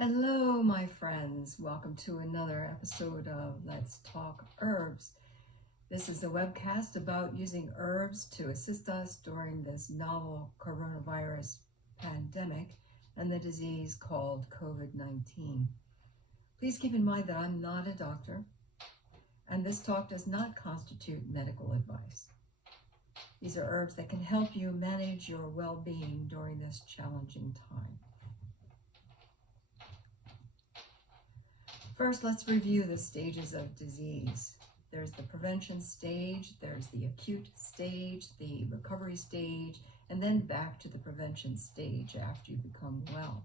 Hello, my friends. Welcome to another episode of Let's Talk Herbs. This is a webcast about using herbs to assist us during this novel coronavirus pandemic and the disease called COVID-19. Please keep in mind that I'm not a doctor, and this talk does not constitute medical advice. These are herbs that can help you manage your well-being during this challenging time. First, let's review the stages of disease. There's the prevention stage, there's the acute stage, the recovery stage, and then back to the prevention stage after you become well.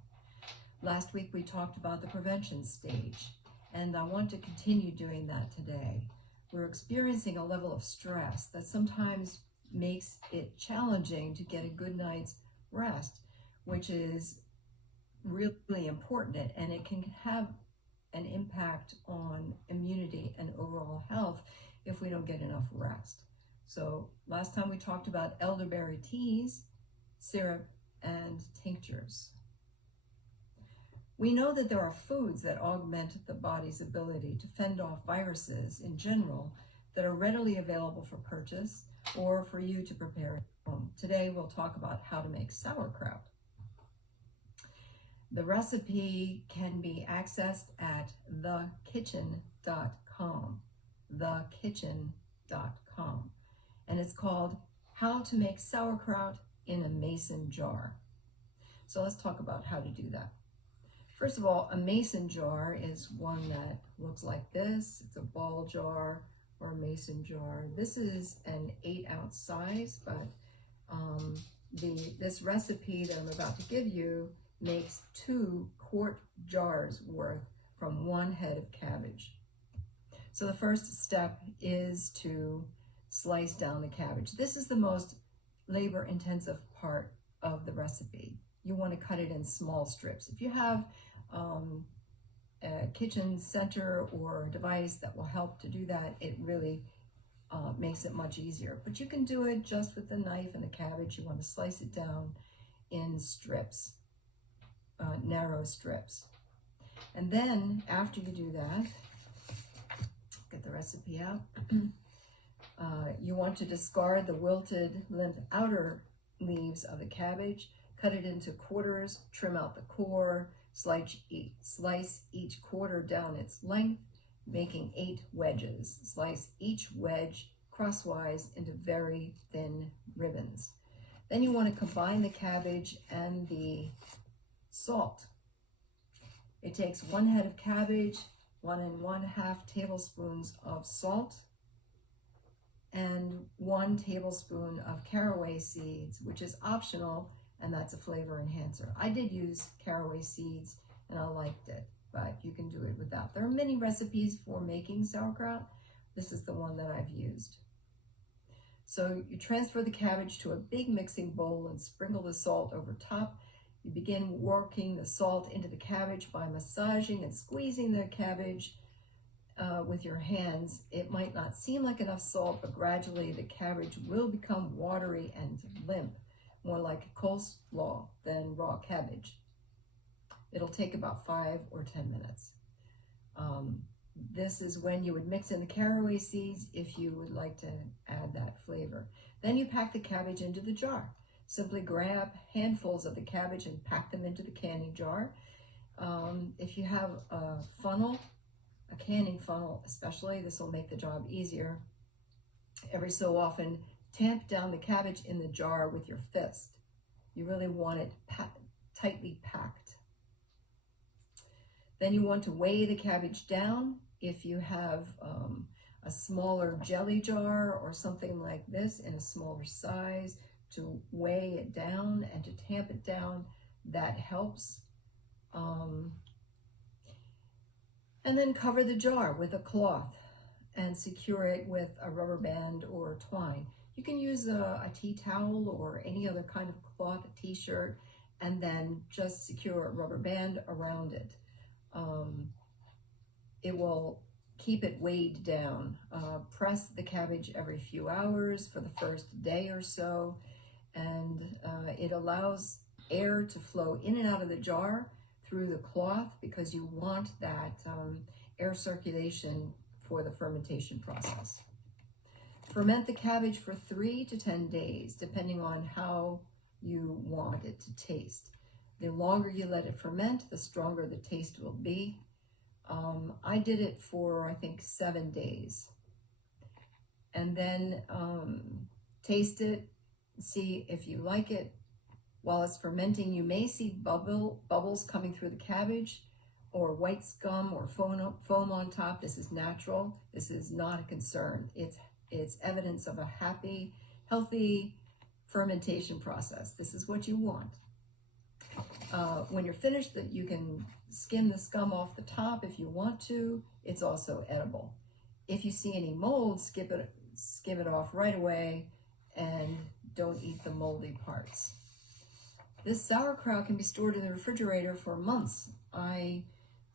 Last week we talked about the prevention stage, and I want to continue doing that today. We're experiencing a level of stress that sometimes makes it challenging to get a good night's rest, which is really important, and it can have an impact on immunity and overall health if we don't get enough rest. So last time we talked about elderberry teas, syrup, and tinctures. We know that there are foods that augment the body's ability to fend off viruses in general that are readily available for purchase or for you to prepare at home. Today we'll talk about how to make sauerkraut. The recipe can be accessed at thekitchen.com, thekitchen.com, and it's called How to Make Sauerkraut in a Mason Jar. So let's talk about how to do that. First of all, a mason jar is one that looks like this. It's a ball jar or a mason jar. This is an 8-ounce size, but this recipe that I'm about to give you makes 2 quart jars worth from 1 head of cabbage. So the first step is to slice down the cabbage. This is the most labor-intensive part of the recipe. You want to cut it in small strips. If you have a kitchen center or a device that will help to do that, it really makes it much easier. But you can do it just with the knife and the cabbage. You want to slice it down in strips. Narrow strips. And then after you do that, get the recipe out, you want to discard the wilted, limp outer leaves of the cabbage, cut it into quarters, trim out the core, slice each quarter down its length, making 8 wedges. Slice each wedge crosswise into very thin ribbons. Then you want to combine the cabbage and the salt. It takes 1 head of cabbage, 1 1/2 tablespoons of salt, and 1 tablespoon of caraway seeds, which is optional, and that's a flavor enhancer. I did use caraway seeds and I liked it, but you can do it without. There are many recipes for making sauerkraut. This is the one that I've used. So you transfer the cabbage to a big mixing bowl and sprinkle the salt over top. You begin working the salt into the cabbage by massaging and squeezing the cabbage with your hands. It might not seem like enough salt, but gradually the cabbage will become watery and limp, more like coleslaw than raw cabbage. It'll take about 5 or 10 minutes. This is when you would mix in the caraway seeds if you would like to add that flavor. Then you pack the cabbage into the jar. Simply grab handfuls of the cabbage and pack them into the canning jar. If you have a funnel, a canning funnel especially, this will make the job easier. Every so often, tamp down the cabbage in the jar with your fist. You really want it tightly packed. Then you want to weigh the cabbage down. If you have a smaller jelly jar or something like this in a smaller size, to weigh it down and to tamp it down, that helps. And then cover the jar with a cloth and secure it with a rubber band or twine. You can use a tea towel or any other kind of cloth, a t-shirt, and then just secure a rubber band around it. It will keep it weighed down. Press the cabbage every few hours for the first day or so, and it allows air to flow in and out of the jar through the cloth because you want that air circulation for the fermentation process. Ferment the cabbage for 3 to 10 days, depending on how you want it to taste. The longer you let it ferment, the stronger the taste will be. I did it for, I think, 7 days. And then taste it, see if you like it. While it's fermenting, you may see bubbles coming through the cabbage, or white scum or foam on top. This is natural. This is not a concern. It's evidence of a happy, healthy fermentation process. This is what you want. When you're finished, you can skim the scum off the top if you want to. It's also edible. If you see any mold, skip it off right away and don't eat the moldy parts. This sauerkraut can be stored in the refrigerator for months. I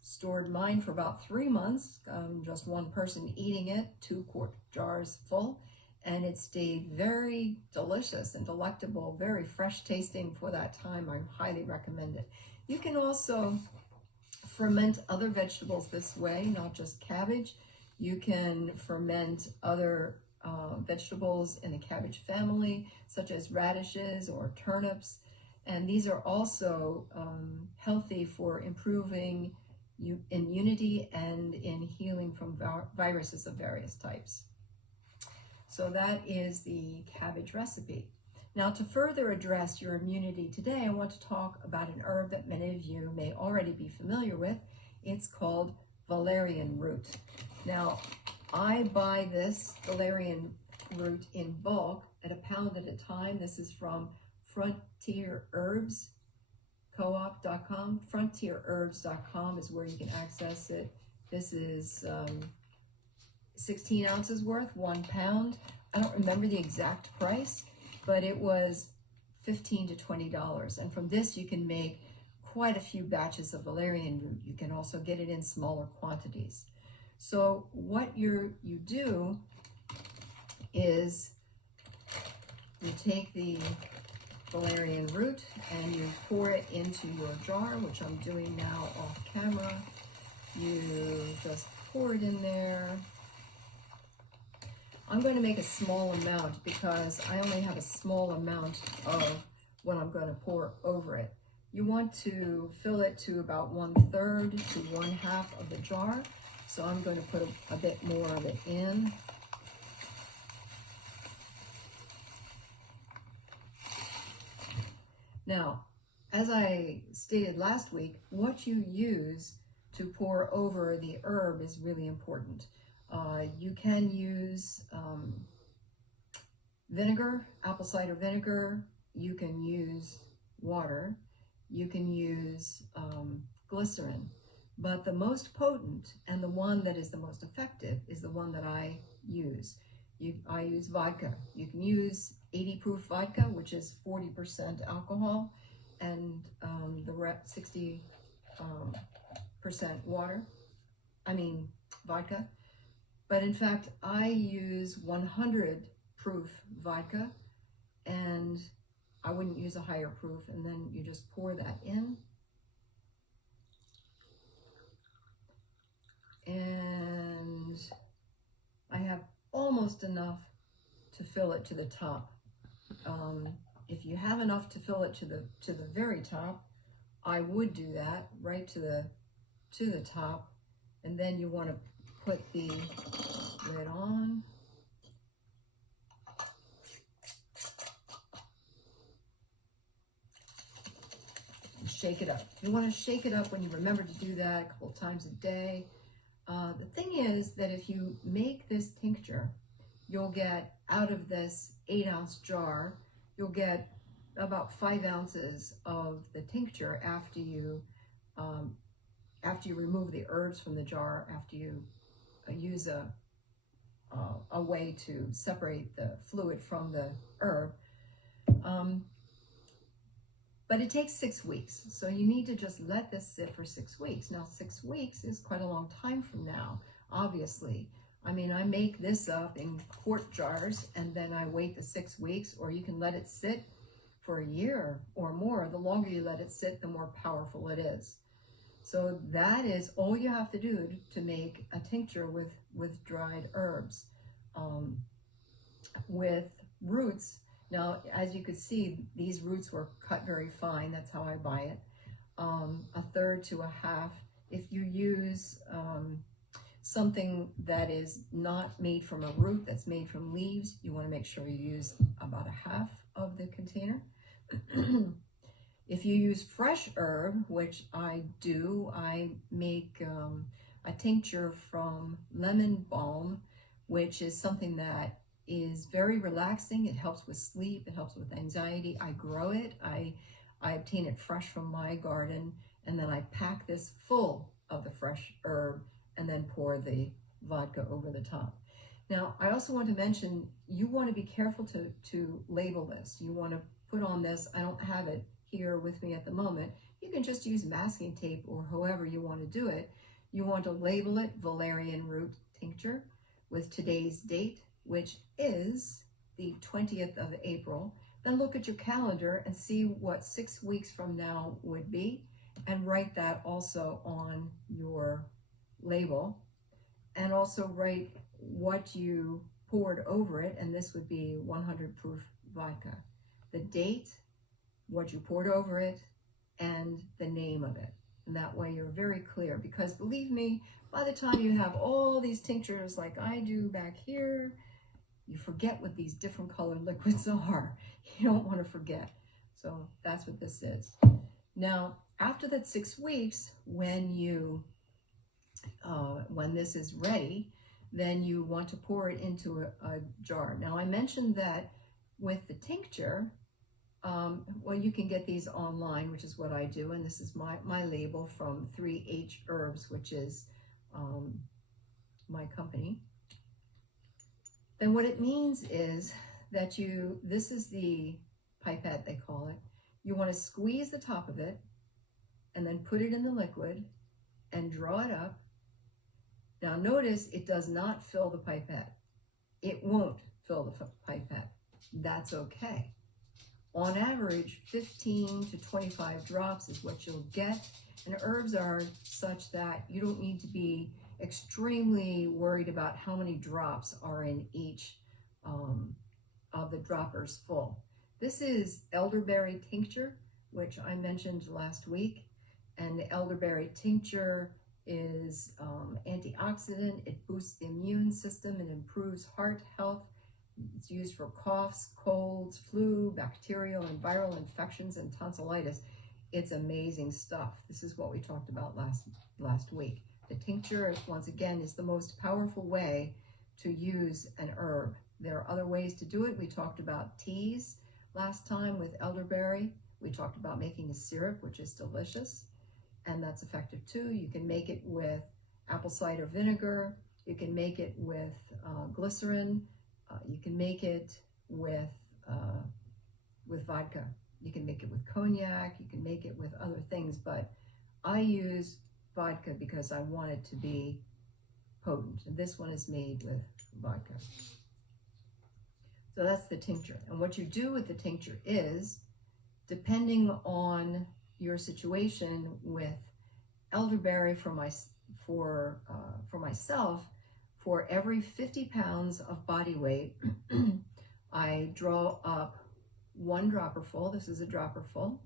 stored mine for about 3 months, just one person eating it, 2 quart jars full, and it stayed very delicious and delectable, very fresh tasting for that time. I highly recommend it. You can also ferment other vegetables this way, not just cabbage. You can ferment other vegetables in the cabbage family, such as radishes or turnips, and these are also healthy for improving immunity and in healing from viruses of various types. So that is the cabbage recipe. Now, to further address your immunity today, I want to talk about an herb that many of you may already be familiar with. It's called valerian root. Now, I buy this valerian root in bulk at £1 at a time. This is from frontierherbscoop.com. Frontierherbs.com is where you can access it. This is 16 ounces worth, £1. I don't remember the exact price, but it was $15 to $20. And from this, you can make quite a few batches of valerian root. You can also get it in smaller quantities. So what you do is you take the valerian root and you pour it into your jar, which I'm doing now off camera. You just pour it in there. I'm going to make a small amount because I only have a small amount of what I'm going to pour over it. You want to fill it to about 1/3 to 1/2 of the jar. So I'm going to put a bit more of it in. Now, as I stated last week, what you use to pour over the herb is really important. You can use vinegar, apple cider vinegar. You can use water. You can use glycerin. But the most potent and the one that is the most effective is the one that I use. I use vodka. You can use 80 proof vodka, which is 40% alcohol, and the 60% vodka. But in fact, I use 100 proof vodka, and I wouldn't use a higher proof, and then you just pour that in. And I have almost enough to fill it to the top. If you have enough to fill it to the very top, I would do that right to the top, and then you want to put the lid on. And shake it up. You want to shake it up when you remember to do that a couple of times a day. The thing is that if you make this tincture, you'll get out of this 8-ounce jar, you'll get about 5 ounces of the tincture after you remove the herbs from the jar, after you use a way to separate the fluid from the herb. But it takes 6 weeks, so you need to just let this sit for 6 weeks. Now, 6 weeks is quite a long time from now, obviously. I mean, I make this up in quart jars, and then I wait the 6 weeks, or you can let it sit for a year or more. The longer you let it sit, the more powerful it is. So that is all you have to do to make a tincture with dried herbs. With roots, now as you could see, these roots were cut very fine. That's how I buy it. A third to a half. If you use something that is not made from a root, that's made from leaves, you want to make sure you use about a half of the container. If you use fresh herb, which I do, I make a tincture from lemon balm, which is something that is very relaxing. It helps with sleep, it helps with anxiety. I grow it, I obtain it fresh from my garden, and then I pack this full of the fresh herb and then pour the vodka over the top. Now, I also want to mention, you want to be careful to label this. You want to put on this, I don't have it here with me at the moment. You can just use masking tape or however you want to do it. You want to label it Valerian Root Tincture with today's date, which is the 20th of April. Then look at your calendar and see what 6 weeks from now would be, and write that also on your label, and also write what you poured over it, and this would be 100 proof vodka. The date, what you poured over it, and the name of it. And that way you're very clear, because believe me, by the time you have all these tinctures like I do back here, you forget what these different colored liquids are. You don't want to forget. So that's what this is. Now, after that 6 weeks, when this is ready, then you want to pour it into a jar. Now, I mentioned that with the tincture, well, you can get these online, which is what I do, and this is my label from 3H Herbs, which is my company. Then what it means is that this is the pipette, they call it. You want to squeeze the top of it and then put it in the liquid and draw it up. Now notice it does not fill the pipette. It won't fill the pipette. That's okay. On average, 15 to 25 drops is what you'll get. And herbs are such that you don't need to be extremely worried about how many drops are in each of the droppers full. This is elderberry tincture, which I mentioned last week. And the elderberry tincture is antioxidant. It boosts the immune system and improves heart health. It's used for coughs, colds, flu, bacterial and viral infections, and tonsillitis. It's amazing stuff. This is what we talked about last week. The tincture, once again, is the most powerful way to use an herb. There are other ways to do it. We talked about teas last time with elderberry. We talked about making a syrup, which is delicious, and that's effective too. You can make it with apple cider vinegar. You can make it with glycerin. You can make it with vodka. You can make it with cognac. You can make it with other things, but I use vodka because I want it to be potent. And this one is made with vodka. So that's the tincture. And what you do with the tincture is, depending on your situation with elderberry, for myself, for every 50 pounds of body weight, I draw up 1 dropper full, this is a dropper full,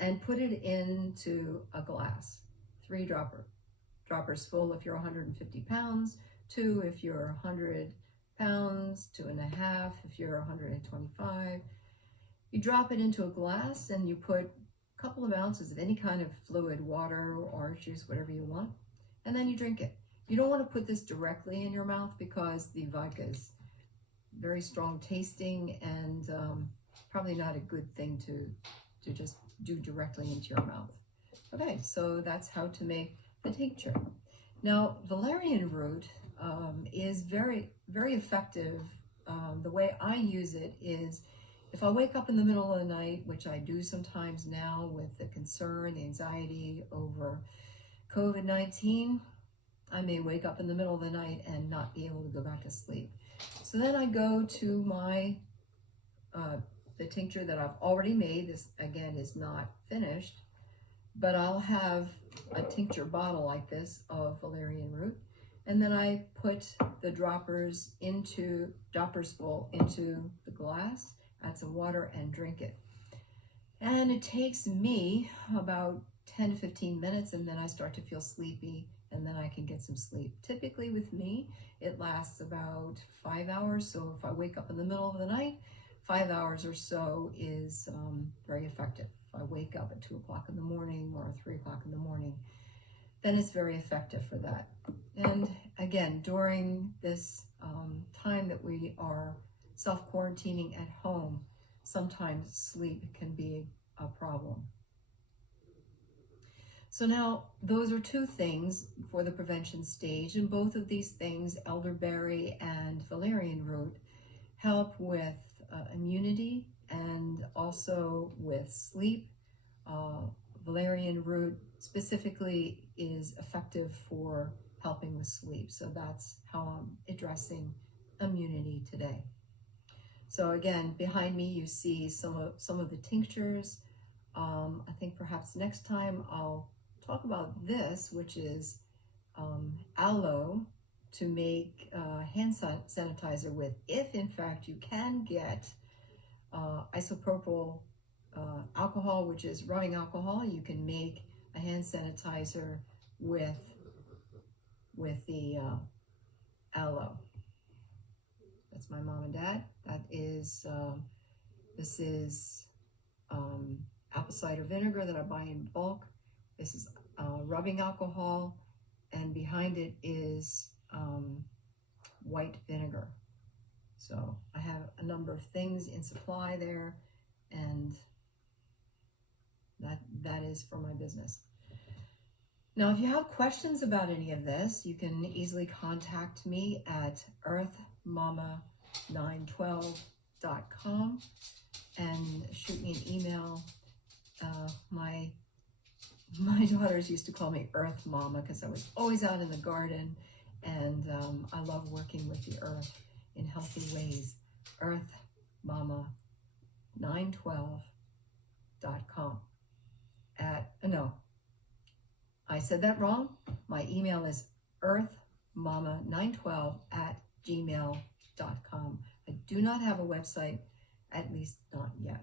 and put it into a glass. 3 droppers full if you're 150 pounds, 2 if you're 100 pounds, 2.5 if you're 125. You drop it into a glass and you put a couple of ounces of any kind of fluid, water, orange juice, whatever you want, and then you drink it. You don't want to put this directly in your mouth because the vodka is very strong tasting and probably not a good thing to just do directly into your mouth. Okay, so that's how to make the tincture. Now, valerian root is very, very effective. The way I use it is, if I wake up in the middle of the night, which I do sometimes now with the concern, the anxiety over COVID-19, I may wake up in the middle of the night and not be able to go back to sleep. So then I go to my the tincture that I've already made. This again is not finished, but I'll have a tincture bottle like this of valerian root, and then I put the droppers full into the glass, add some water, and drink it. And it takes me about 10 to 15 minutes, and then I start to feel sleepy, and then I can get some sleep. Typically with me, it lasts about 5 hours. So if I wake up in the middle of the night, 5 hours or so is very effective. If I wake up at 2 o'clock in the morning or 3 o'clock in the morning, then it's very effective for that. And again, during this time that we are self-quarantining at home, sometimes sleep can be a problem. So now those are two things for the prevention stage, and both of these things, elderberry and valerian root, help with immunity and also with sleep. Valerian root specifically is effective for helping with sleep, so that's how I'm addressing immunity today. So again, behind me you see some of the tinctures. I think perhaps next time I'll talk about this, which is aloe to make hand sanitizer with, if in fact you can get isopropyl alcohol, which is rubbing alcohol. You can make a hand sanitizer with the aloe. That's my mom and dad. That is this is apple cider vinegar that I buy in bulk. This is rubbing alcohol, and behind it is white vinegar. So I have a number of things in supply there, and that is for my business. Now, if you have questions about any of this, you can easily contact me at earthmama912.com and shoot me an email. My daughters used to call me Earth Mama because I was always out in the garden, and I love working with the earth in healthy ways. earthmama912.com. No, I said that wrong. My email is earthmama912@gmail.com. I do not have a website, at least not yet.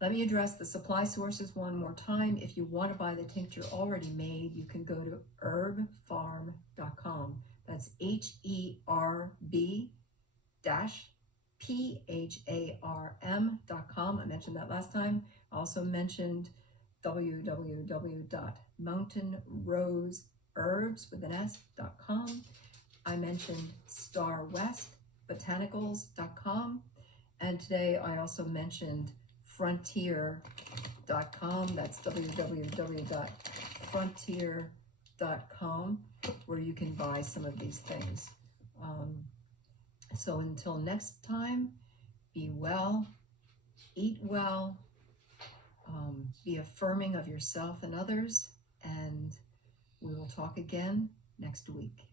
Let me address the supply sources one more time. If you want to buy the tincture already made, you can go to herbpharm.com. That's HERB-PHARM.com. I mentioned that last time. I also mentioned www.mountainroseherbs.com. I mentioned starwestbotanicals.com. And today I also mentioned frontier.com. That's www.frontier.com, where you can buy some of these things. So until next time, be well, eat well, be affirming of yourself and others, and we will talk again next week.